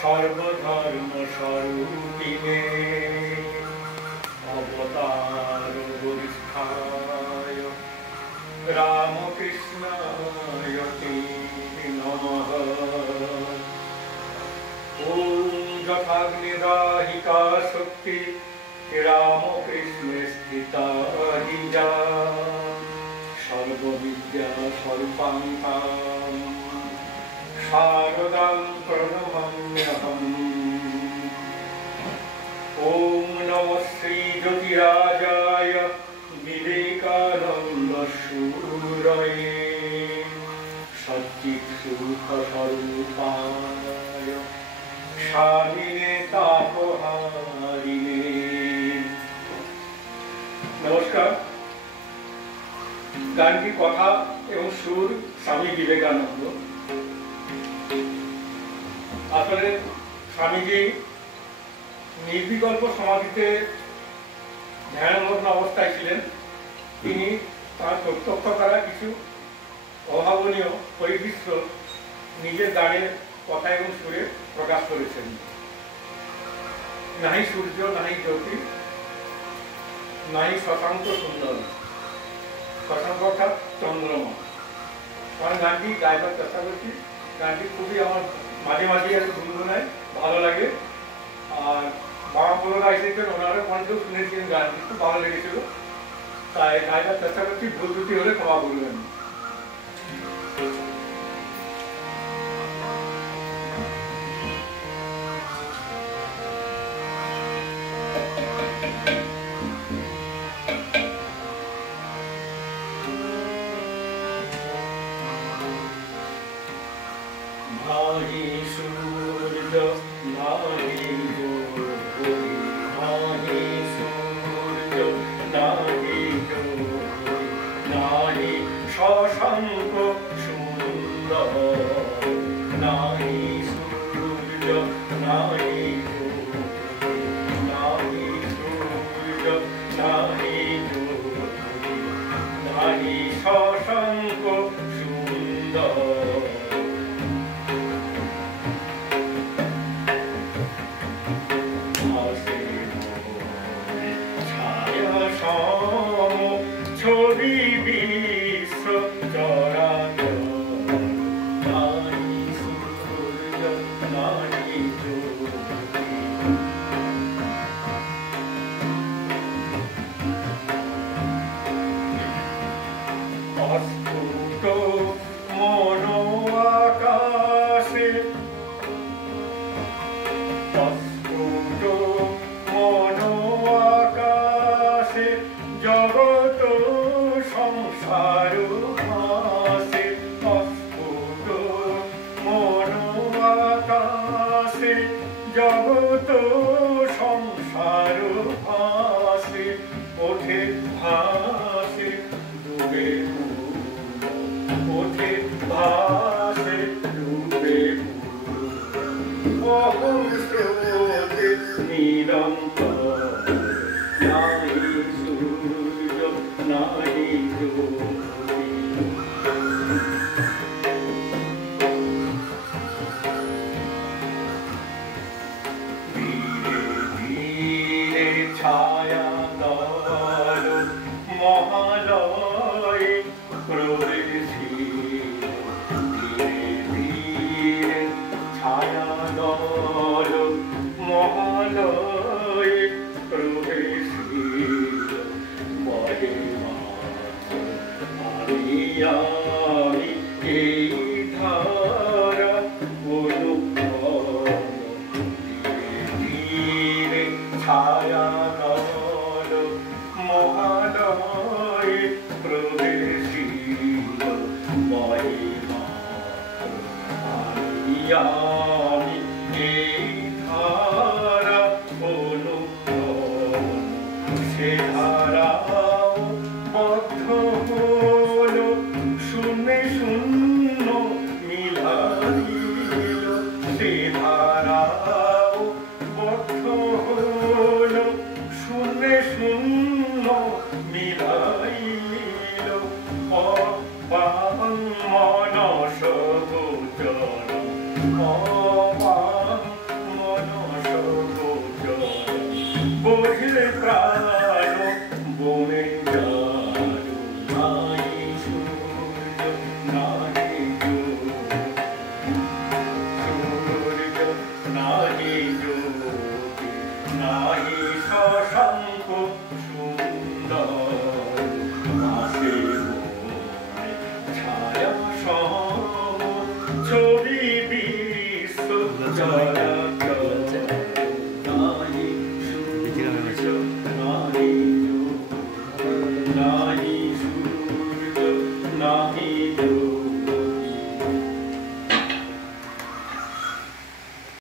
सर्वधर्म स्वरूपिणे अवतार वरिष्ठाय रामकृष्णाय ते नमः। ॐ यथाग्निदाहिका शक्ति रामकृष्णे स्थिता हिजा सर्वविद्या स्वरूपां शारदां प्रणमाम्यहम्। ॐ नमः श्री ज्योतिराजाय विवेकानंद सूरये सच्चित् सुख स्वरूपाय स्वामिने तापहारिणे। नमस्कार। गान की कथा एवं सुर स्वामी विवेकानंद। আসলে স্বামীজি নির্বিকল্প সমাধিতে ধ্যানমগ্ন অবস্থায় ছিলেন। তিনি তার প্রত্যক্ষ করা কিছু অভাবনীয় পরিদৃশ্য নিজের গানের কথা এবং সুরে প্রকাশ করেছেন। নাহি সূর্য, নাহি জ্যোতি, নাহি শশাঙ্ক সুন্দর। শশাঙ্ক অর্থাৎ চন্দ্রমা। আমার গানটি গাইবার চেষ্টা করছি। গানটি খুবই আমার মাঝে মাঝে একটু গুনগুনায় ভালো লাগে। আর বাবা বড়রা এসেছেন, ওনারা কণ্ঠেও শুনেছিলেন, গানটি খুব ভালো লেগেছিল, তাই গাইবার চেষ্টা করছি। ভুল ত্রুটি হলে ক্ষমা করবেন। नाहि सूर्य नाहि ज्योति, नाहि सूर्य नाहि ज्योति, नाहि शशांक सुंदर, नाहि सूर्य नाहि ज्योति, नाहि सूर्य नाहि ज्योति, नाहि शशांक सुंदर। ছবি বিশ্ব চরাচর, নাহি সূর্য নাহি জ্যোতি, অস্ফুট মন আকাশে, অস্ফুট মন আকাশে জগৎ সংসার ভাসে, অস্ফুট মন আকাশে জগৎ সংসার ভাসে, ওঠে ভাসে ডুবে, ওঠে ভাসে ডুবে অহং স্রোতে নিরন্তর, নাহি সূর্য নাহি জ্যোতি। ধীরে ধীরে ছায়া দল মহালয়ে প্রবেশিল, ধীরে ধীরে ছায়া দল মহালয়ে প্রবেশিল, বলে আমি এই ধারা অনুভব, ধীরে ছায়া দল মহালয়ে প্রবেশিল, বলে আমি এই সবাইকে।